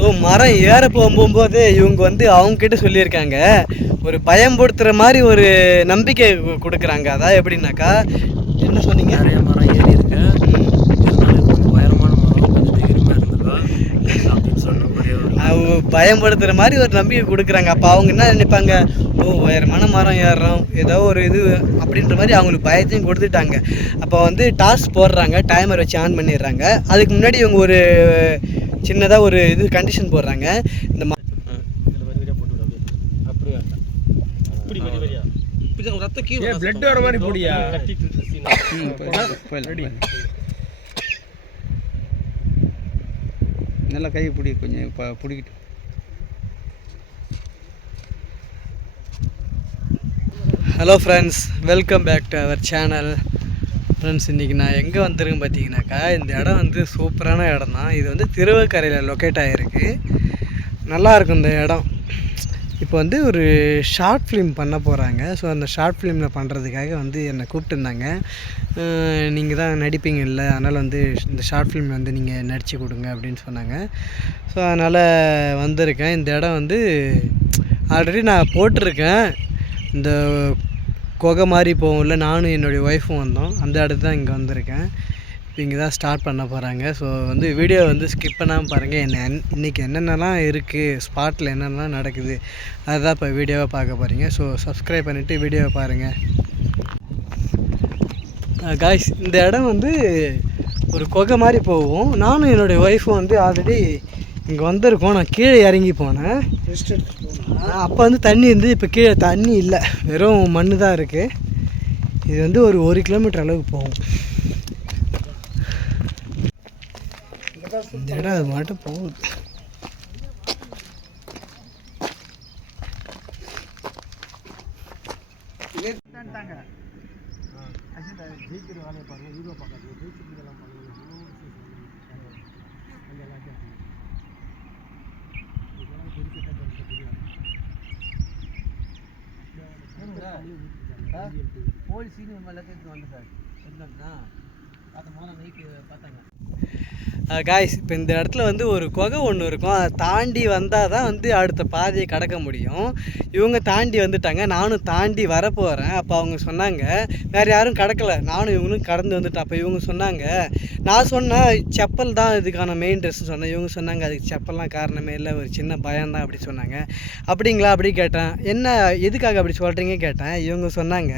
So மரம் ஏற போகும்போது இவங்க வந்து அவங்கக்கிட்ட சொல்லியிருக்காங்க, ஒரு பயம்படுத்துகிற மாதிரி ஒரு நம்பிக்கை கொடுக்குறாங்க. அதான் எப்படின்னாக்கா, என்ன சொன்னீங்க? நிறைய மரம் ஏறி இருக்கு, கொஞ்சம் உயரமான மரம், கொஞ்சம் தைரியமாக இருந்துக்கா அப்படின்னு சொன்ன ஒரே அவங்க பயன்படுத்துகிற மாதிரி ஒரு நம்பிக்கை கொடுக்குறாங்க. அப்போ அவங்க என்ன நினைப்பாங்க, ஓ உயரமான மரம் ஏறுறோம், ஏதோ ஒரு இது அப்படின்ற மாதிரி அவங்களுக்கு பயத்தையும் கொடுத்துட்டாங்க. அப்போ வந்து டாஸ்க் போடுறாங்க, டைமர் வச்சு ஆன் பண்ணிடுறாங்க. அதுக்கு முன்னாடி இவங்க ஒரு சின்னதாக ஒரு இது கண்டிஷன் போடுறாங்க. இந்த நல்லா கை பிடி, கொஞ்சம் இப்போ பிடிக்கிட்டு. Hello friends, welcome back to our channel. Friends, இன்றைக்கி நான் எங்கே வந்திருக்கேன் பார்த்தீங்கன்னாக்கா, இந்த இடம் வந்து சூப்பரான இடம் தான். இது வந்து திருவக்கரையில் லொக்கேட் ஆகிருக்கு. நல்லாயிருக்கும் இந்த இடம். இப்போ வந்து ஒரு ஷார்ட் ஃபிலிம் பண்ண போகிறாங்க. ஸோ அந்த ஷார்ட் ஃபிலிமில் பண்ணுறதுக்காக வந்து என்னை கூப்பிட்டுருந்தாங்க. நீங்கள் தான் நடிப்பீங்க இல்லை, அதனால் வந்து இந்த ஷார்ட் ஃபிலிம் வந்து நீங்கள் நடித்து கொடுங்க அப்படின்னு சொன்னாங்க. ஸோ அதனால் வந்திருக்கேன். இந்த இடம் வந்து ஆல்ரெடி நான் போட்டிருக்கேன். இந்த குகை மாதிரி போகும்ல, நானும் என்னுடைய ஒய்ஃபும் வந்தோம். அந்த இடத்து தான் இங்கே வந்திருக்கேன். இப்போ இங்கே தான் ஸ்டார்ட் பண்ண போகிறாங்க. ஸோ வந்து வீடியோ வந்து ஸ்கிப் பண்ணாமல் பாருங்கள். இன்றைக்கி என்னென்னலாம் இருக்குது, ஸ்பாட்டில் என்னென்னலாம் நடக்குது, அதுதான் இப்போ வீடியோவை பார்க்க போகிறீங்க. ஸோ சப்ஸ்கிரைப் பண்ணிவிட்டு வீடியோவை பாருங்கள். காய்ஸ், இந்த இடம் வந்து ஒரு குகை மாதிரி போகும். நானும் என்னுடைய ஒய்ஃபும் வந்து ஆல்ரெடி இங்கே வந்திருக்கோம். நான் கீழே இறங்கி போனேன். அப்போ வந்து தண்ணி இருந்து, இப்போ கீழே தண்ணி இல்லை, வெறும் மண் தான் இருக்குது. இது வந்து ஒரு 1 கிலோமீட்டர் அளவுக்கு போகும். இந்த இடம் அது மட்டும் போகுது. போலீஸ் எல்லாத்தையும் வந்து சார் பார்த்தாங்க. காய்ஸ், இப்போ இந்த இடத்துல வந்து ஒரு குகை ஒன்று இருக்கும். அதை தாண்டி வந்தால் தான் வந்து அடுத்த பாதையை கடக்க முடியும். இவங்க தாண்டி வந்துட்டாங்க, நானும் தாண்டி வரப்போகிறேன். அப்போ அவங்க சொன்னாங்க வேறு யாரும் கடக்கலை, நானும் இவங்களும் கடந்து வந்துட்டேன். அப்போ இவங்க சொன்னாங்க, நான் சொன்னேன் செப்பல் தான் இதுக்கான மெயின் ட்ரெஸ்ன்னு சொன்னேன். இவங்க சொன்னாங்க அதுக்கு செப்பல்லாம் காரணமே இல்லை, ஒரு சின்ன பயம்தான் அப்படி சொன்னாங்க. அப்படிங்களா அப்படி கேட்டேன். என்ன எதுக்காக அப்படி சொல்கிறீங்க கேட்டேன். இவங்க சொன்னாங்க,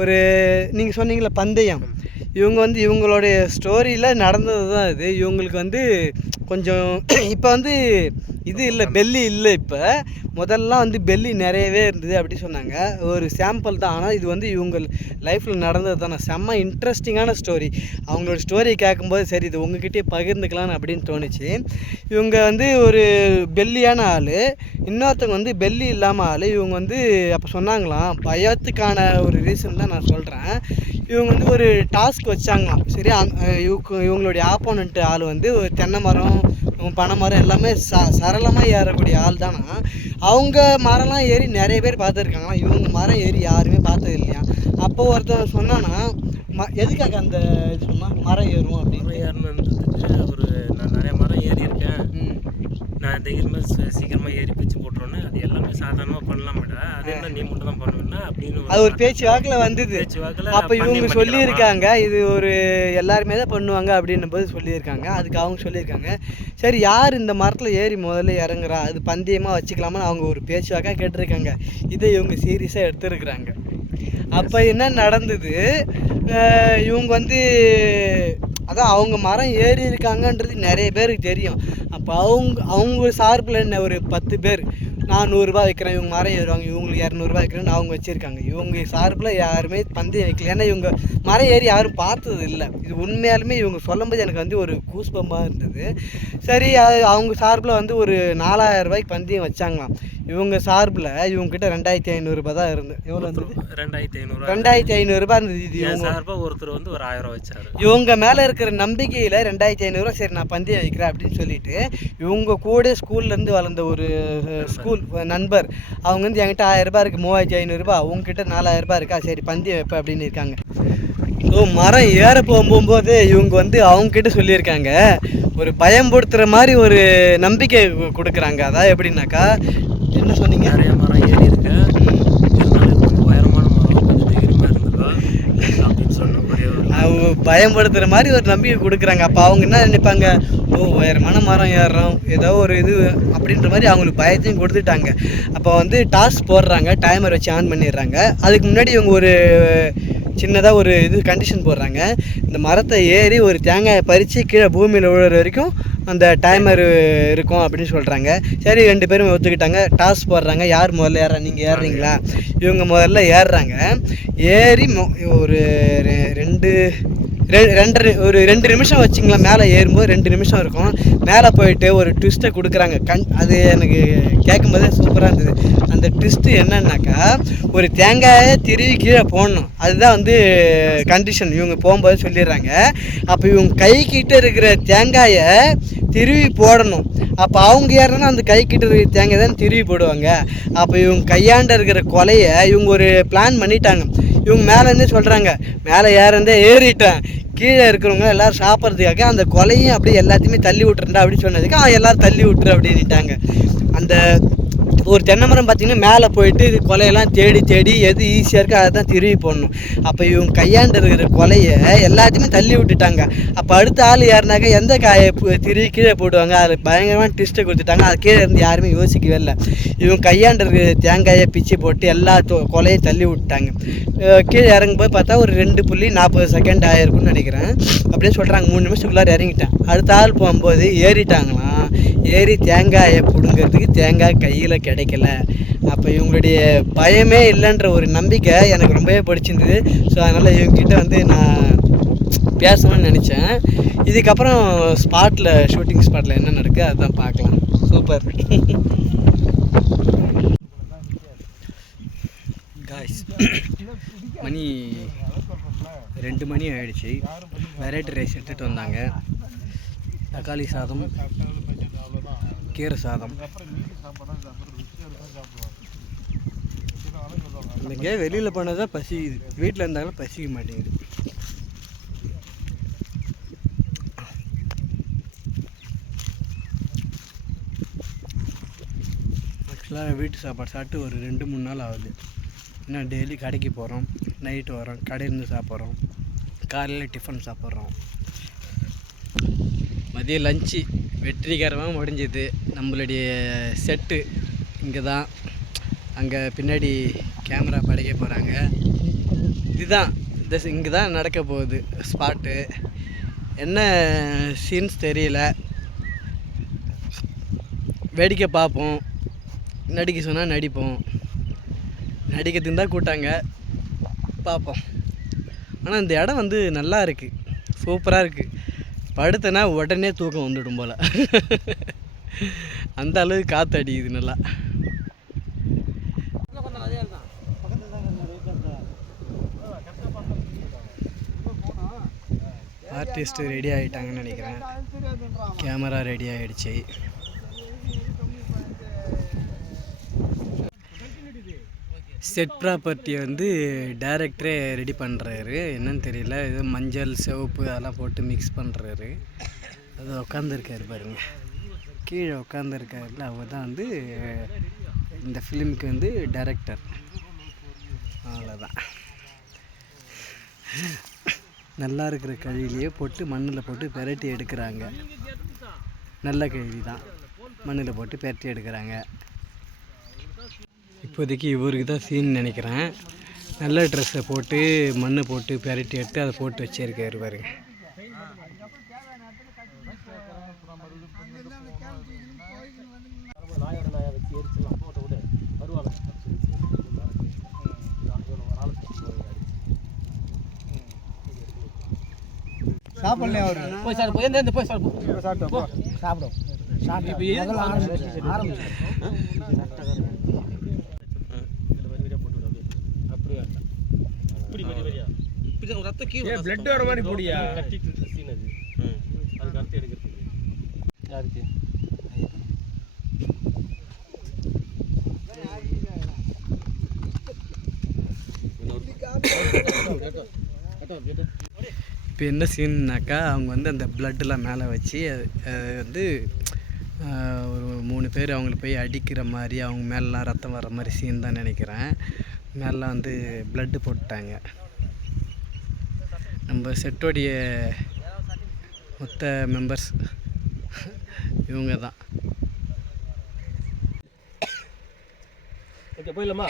ஒரு நீங்கள் சொன்னீங்களே பந்தயம், இவங்க வந்து இவங்களுடைய ஸ்டோரியில் நடந்தது தான் இது. இவங்களுக்கு வந்து கொஞ்சம் இப்போ வந்து இது இல்லை, பெல்லி இல்லை. இப்போ முதல்லாம் வந்து பெல்லி நிறையவே இருந்தது அப்படி சொன்னாங்க. ஒரு சாம்பிள் தான். ஆனால் இது வந்து இவங்க லைஃப்பில் நடந்தது தானே. செம்ம இன்ட்ரெஸ்டிங்கான ஸ்டோரி. அவங்களோட ஸ்டோரி கேட்கும்போது சரி இது உங்ககிட்டயே பகிர்ந்துக்கலான்னு அப்படின்னு தோணுச்சு. இவங்க வந்து ஒரு பெல்லியான ஆள், இன்னொருத்தவங்க வந்து பெல்லி இல்லாமல் ஆள். இவங்க வந்து அப்போ சொன்னாங்களாம், பயத்துக்கான ஒரு ரீசன் தான் நான் சொல்கிறேன். இவங்க வந்து ஒரு டாஸ்க் வச்சாங்களாம். சரி, இவங்களுடைய ஆப்போனண்ட் ஆள் வந்து ஒரு தென்னை மரம், பனை மரம் எல்லாமே சரளமாக ஏறக்கூடிய ஆள் தானா. அவங்க மரம்லாம் ஏறி நிறைய பேர் பார்த்துருக்காங்களாம். இவங்க மரம் ஏறி யாருமே பார்த்தது இல்லையா. அப்போ ஒருத்தர் சொன்னான்னா, எதுக்காக அந்த இது சொன்னால் மரம் ஏறும் அப்படின்னு. ஏறினதுக்கு அவர், நான் நிறைய மரம் ஏறி இருக்கேன், நான் தைரியமாக சீக்கிரமாக ஏறி பிச்சு போட்டுருவோன்னு, அது எல்லாமே சாதாரணமாக பண்ணலாமேடா, அது என்ன நீ மட்டும் தான் பண்ணுவேன்னா அப்படின்னு அது ஒரு பேச்சு வாக்கில் வந்தது. அப்போ இவங்க சொல்லியிருக்காங்க இது ஒரு எல்லாருமே தான் பண்ணுவாங்க அப்படின்னும் போது சொல்லியிருக்காங்க. அதுக்கு அவங்க சொல்லியிருக்காங்க, சரி யார் இந்த மரத்தில் ஏறி முதல்ல இறங்குறா, அது பந்தயமாக வச்சுக்கலாமான்னு அவங்க ஒரு பேச்சு வாக்காக கேட்டிருக்காங்க. இதை இவங்க சீரியஸாக எடுத்துருக்குறாங்க. அப்போ என்ன நடந்தது, இவங்க வந்து அதான் அவங்க மரம் ஏறி இருக்காங்கன்றது நிறைய பேருக்கு தெரியும். அப்போ அவங்க சார்பில் என்ன ஒரு 10 பேர், நான் 100 ரூபா வைக்கிறேன், இவங்க மரம் ஏறுவாங்க, இவங்களுக்கு 200 ரூபா வைக்கிறேன்னு அவங்க வச்சுருக்காங்க. இவங்க சார்பில் யாருமே பந்தயம் வைக்கல. ஏன்னா இவங்க மரம் ஏறி யாரும் பார்த்தது இல்லை. இது உண்மையாலுமே இவங்க சொல்லும்போது எனக்கு வந்து ஒரு கூஸ்பமாக இருந்தது. சரி, அவங்க சார்பில் வந்து ஒரு 4000 ரூபாய்க்கு பந்தயம் வச்சாங்களாம். இவங்க சார்பில் இவங்ககிட்ட 2500 ரூபாய் தான் இருந்தது. எவ்வளோ இருந்தது? 2500 ரூபாய் இருந்தது. இது இவங்க சார்பாக ஒருத்தர் வந்து ஒரு 1000 வச்சாரு. இவங்க மேலே இருக்கிற நம்பிக்கையில் 2500 ரூபா, சரி நான் பந்தயம் வைக்கிறேன் அப்படின்னு சொல்லிட்டு, இவங்க கூட ஸ்கூல்லேருந்து வளர்ந்த ஒரு ஸ்கூல் நண்பர், அவங்க வந்து என்கிட்ட 1000 ரூபாய் இருக்குது, 3500 ரூபாய், உங்ககிட்ட 4000 ரூபாய் இருக்கா, சரி பந்தயம் வைப்பேன் அப்படின்னு இருக்காங்க. ஸோ ஸோ மரம் ஏற போகும்போது இவங்க வந்து அவங்கக்கிட்ட சொல்லியிருக்காங்க, ஒரு பயம்படுத்துகிற மாதிரி ஒரு நம்பிக்கை கொடுக்குறாங்க. அதான் எப்படின்னாக்கா, என்ன சொன்னீங்க? நிறைய மரம் ஏறி இருக்கு, இருந்தாலும் இது கொஞ்சம் உயரமான மரம், கொஞ்சம் தைரியமாக இருந்ததா அப்படின்னு சொன்ன ஒரே ஒரு பயன்படுத்துகிற மாதிரி ஒரு நம்பிக்கை கொடுக்குறாங்க. அப்போ அவங்க என்ன நினைப்பாங்க, ஓ உயரமான மரம் ஏறுறோம், ஏதோ ஒரு இது அப்படின்ற மாதிரி அவங்களுக்கு பயத்தையும் கொடுத்துட்டாங்க. அப்போ வந்து டாஸ்க் போடுறாங்க, டைமர் வச்சு ஆன் பண்ணிடுறாங்க. அதுக்கு முன்னாடி இவங்க ஒரு சின்னதாக ஒரு இது கண்டிஷன் போடுறாங்க, இந்த மரத்தை ஏறி ஒரு தேங்காயை பறித்து கீழே பூமியில் விழுற வரைக்கும் அந்த டைமர் இருக்கும் அப்படின்னு சொல்கிறாங்க. சரி 2 பேரும் ஒத்துக்கிட்டாங்க. டாஸ் போடுறாங்க, யார் முதல்ல ஏறுறா, நீங்கள் ஏறுறீங்களா? இவங்க முதல்ல ஏறுறாங்க. ஏறி ஒரு 2 நிமிஷம் வச்சிங்களா, மேலே ஏறும்போது 2 நிமிஷம் இருக்கும். மேலே போயிட்டு ஒரு ட்விஸ்ட்டை கொடுக்குறாங்க. அது எனக்கு கேட்கும்போதே சூப்பராக இருந்தது. அந்த ட்விஸ்ட்டு என்னன்னாக்கா, ஒரு தேங்காயை திருவி கீழே போடணும், அதுதான் வந்து கண்டிஷன். இவங்க போகும்போது சொல்லிடுறாங்க. அப்போ இவங்க கைக்கிட்ட இருக்கிற தேங்காயை திருவி போடணும். அப்போ அவங்க ஏறனா அந்த கைக்கிட்ட இருக்கிற தேங்காய் தான் திருவி போடுவாங்க. அப்போ இவங்க கையாண்ட இருக்கிற கொலையை இவங்க ஒரு பிளான் பண்ணிட்டாங்க. இவங்க மேலேருந்தே சொல்கிறாங்க, மேலே ஏறந்தே ஏறிட்டேன், கீழே இருக்கிறவங்க எல்லோரும் சாப்பிட்றதுக்காக அந்த கொலையும் அப்படியே எல்லாத்தையுமே தள்ளி விட்டுருண்டா அப்படின்னு சொன்னதுக்கு எல்லோரும் தள்ளி விட்டுரு அப்படின்ட்டாங்க. அந்த ஒரு தென்னை மரம் பார்த்திங்கன்னா மேலே போயிட்டு கொலையெல்லாம் தேடி எது ஈஸியாக இருக்கோ அதை தான் திருவி போடணும். அப்போ இவங்க கையாண்டு இருக்கிற கொலையை எல்லாத்தையுமே தள்ளி விட்டுட்டாங்க. அப்போ அடுத்த ஆள் யாருனாக்கா எந்த காயை திருவி கீழே போடுவாங்க, அதில் பயங்கரமான ட்விஸ்ட்டை கொடுத்துட்டாங்க. அது கீழே இருந்து யாருமே யோசிக்கவே இல்லை. இவங்க கையாண்டு இருக்கிற தேங்காயை பிச்சு போட்டு எல்லா கொலையும் தள்ளி விட்டாங்க. கீழே இறங்கும்போது பார்த்தா ஒரு 2.40 செகண்ட் ஆகிருக்குன்னு நினைக்கிறேன். அப்படியே சொல்கிறாங்க, 3 நிமிஷத்துக்குள்ளார இறங்கிட்டேன். அடுத்த ஆள் போகும்போது ஏறிட்டாங்களாம். ஏறி தேங்காயை பிடுங்கிறதுக்கு தேங்காய் கையில் கிடைக்கல. அப்போ இவங்களுடைய பயமே இல்லைன்ற ஒரு நம்பிக்கை எனக்கு ரொம்பவே பிடிச்சிருந்தது. ஸோ அதனால் இவங்ககிட்ட வந்து நான் பேசணும்னு நினச்சேன். இதுக்கப்புறம் ஷூட்டிங் ஸ்பாட்டில் என்ன நடக்குது அதுதான் பார்க்கலாம். சூப்பர் காய்ஸ், மணி 2 மணி ஆகிடுச்சு. வெரைட்டி ரைஸ் எடுத்துகிட்டு வந்தாங்க. தக்காளி சாதம், கீரை சாதம். இன்றைக்கே வெளியில் போனால் தான் பசிக்குது, வீட்டில் இருந்தாலும் பசிக்க மாட்டேங்குது. ஆக்சுவலாக வீட்டு சாப்பாடு சாப்பிட்டு ஒரு 2-3 நாள் ஆகுது. ஏன்னா டெய்லி கடைக்கு போகிறோம், நைட்டு வரோம், கடையிலேருந்து சாப்பிட்றோம், காலையில் டிஃபன் சாப்பிட்றோம். மதியம் லஞ்சு வெற்றிகரமாக முடிஞ்சுது. நம்மளுடைய செட்டு இங்கே தான், அங்கே பின்னாடி கேமரா படைக்க போகிறாங்க. இதுதான் இங்கே தான் நடக்க போகுது ஸ்பாட்டு. என்ன சீன்ஸ் தெரியல, வேடிக்கை பார்ப்போம், நடிக்க சொன்னால் நடிப்போம். நடிக்கிறதுக்கு தான் கூட்டாங்க, பார்ப்போம். ஆனால் இந்த இடம் வந்து நல்லா இருக்குது, சூப்பராக இருக்குது. படுத்தனா உடனே தூக்கம் வந்துடும் போல், அந்த அளவுக்கு காற்று அடிக்குது நல்லா. ஆர்டிஸ்ட்டு ரெடி ஆகிட்டாங்கன்னு நினைக்கிறேன். கேமரா ரெடி ஆகிடுச்சு. செட் ப்ராப்பர்ட்டியை வந்து டைரக்டரே ரெடி பண்ணுறாரு. என்னன்னு தெரியல, ஏதோ மஞ்சள் சிவப்பு அதெல்லாம் போட்டு மிக்ஸ் பண்ணுறாரு. அது உட்காந்துருக்காரு பாருங்க, கீழே உட்காந்துருக்காருல, அவர் தான் வந்து இந்த ஃபிலிமுக்கு வந்து டைரக்டர். அவ்வளோதான். நல்லா இருக்கிற கழுவிலேயே போட்டு மண்ணில் போட்டு பெரட்டி எடுக்கிறாங்க. நல்ல கழுவி தான், மண்ணில் போட்டு பெரட்டி எடுக்கிறாங்க. இப்போதைக்கு இவருக்கு தான் சீன் நினைக்கிறேன். நல்ல ட்ரெஸ்ஸை போட்டு மண்ணை போட்டு பெரட்டி எடுத்து அதை போட்டு வச்சிருக்காரு பாருங்க. சாப்பிடல அவரு போய் சாப்பிடு, போய் எந்த போய் சாப்பிடு, சாப்பிட்டோம் சாப்பிடும் பிளட் வர மாதிரி போடியா யாருக்கு இப்போ என்ன சீன்னாக்கா அவங்க வந்து அந்த பிளட்டெலாம் மேலே வச்சு அது வந்து ஒரு 3 பேர் அவங்கள போய் அடிக்கிற மாதிரி அவங்க மேலெலாம் ரத்தம் வர மாதிரி சீன் தான் நினைக்கிறேன். மேலாம் வந்து பிளட்டு போட்டாங்க. நம்ம செட்டோடைய மொத்த மெம்பர்ஸ் இவங்க தான். போயிடலாமா?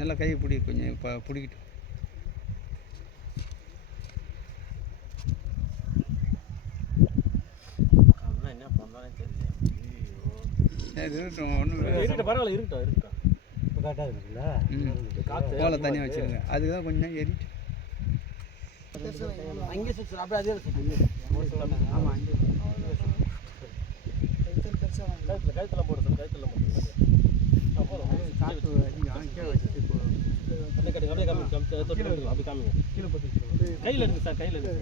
நல்லா கை பிடி, கொஞ்சம் இப்போ பிடிக்கிட்டு. என்ன பண்ணாலே தெரியல. ஒன்றும் பரவாயில்ல, இருக்கட்டும். காட்டா இருக்குங்களா? கோலை தனியாக வச்சுருங்க. அதுக்கு தான் கொஞ்சம் ஏறிட்டு அங்கே சுற்று அப்படியே அதே ஆமாம். அங்கே கழுத்தில் போடு சார், கழுத்தில் போட்டு அப்படியே காமிங்க. கையில் எடுங்க சார், கையில் எடுங்க.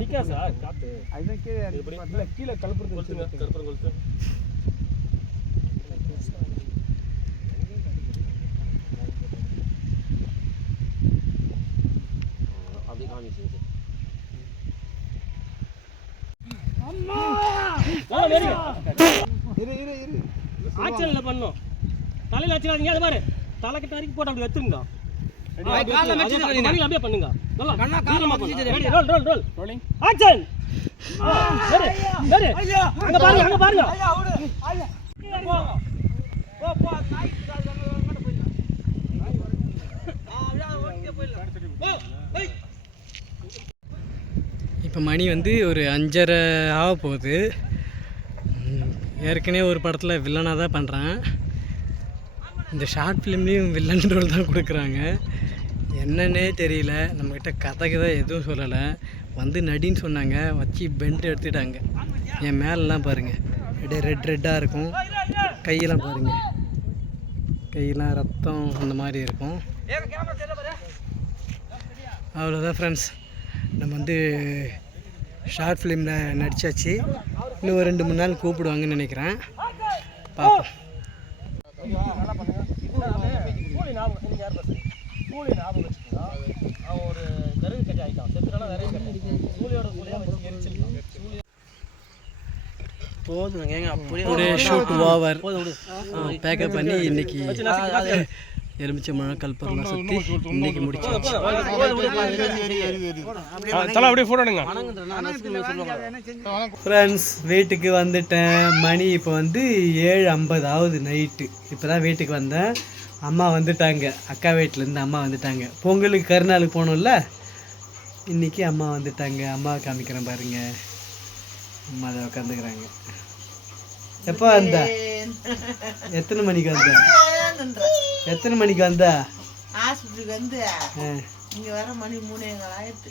நிற்கா சார் காற்று. அதுதான் கீழே கீழே கலப்புறது கொளுத்துங்க, கருப்பரம் கொளுத்து. அப்படியே காமிங்க. ஆச்சல்ல பண்ணோம். தலையில வச்சுக்காதீங்க. அது மாதிரி தலை கிட்ட வரைக்கும் போட்டு அப்படி வச்சுருங்க. அப்படியே பண்ணுங்க. ஆக்சன். அங்க பாருங்க, அங்க பாருங்க. இப்போ மணி வந்து ஒரு 5:30 ஆக போகுது. ஏற்கனவே ஒரு படத்தில் வில்லனாக தான் பண்ணுறேன். இந்த ஷார்ட் ஃபிலிம்லேயும் வில்லன் ரோல் தான் கொடுக்குறாங்க. என்னன்னே தெரியல. நம்மக்கிட்ட கதைக்கு தான் எதுவும் சொல்லலை. வந்து நடின்னு சொன்னாங்க, வச்சு பெண்ட் எடுத்துட்டாங்க. என் மேலெலாம் பாருங்கள், அப்படியே ரெட்டாக இருக்கும். கையெல்லாம் பாருங்கள், கையெல்லாம் ரத்தம் அந்த மாதிரி இருக்கும். அவ்வளோதான் ஃப்ரெண்ட்ஸ், நம்ம வந்து ஷார்ட் ஃபிலிமில் நடித்தாச்சு. இன்னும் ஒரு 2-3 நாள் கூப்பிடுவாங்கன்னு நினைக்கிறேன். பார்ப்போம். அப்படியே ஷூட் ஓவர் பேக்கப் பண்ணி இன்னைக்கு எலுமிச்சம்பழம் கல்பரெலாம் சுற்றி இன்னைக்கு முடிச்சாச்சு. ஃப்ரெண்ட்ஸ், வீட்டுக்கு வந்துட்டேன். மணி இப்போ வந்து 7:50 ஆகுது நைட்டு. இப்போ தான் வீட்டுக்கு வந்தேன். அம்மா வந்துட்டாங்க, அக்கா வீட்டிலேருந்து அம்மா வந்துட்டாங்க. பொங்கலுக்கு கருநாளுக்கு போனோம்ல, இன்றைக்கி அம்மா வந்துட்டாங்க. அம்மாவை காமிக்கிறேன் பாருங்க. அம்மா அதை உட்காந்துக்கிறாங்க. எப்போ வந்த? எத்தனை மணிக்கு வந்த? எத்தனை மணிக்கு வந்த? ஹாஸ்பிட்டலுக்கு வந்து இங்கே வர மணி 3:00 ஆயிடுச்சு.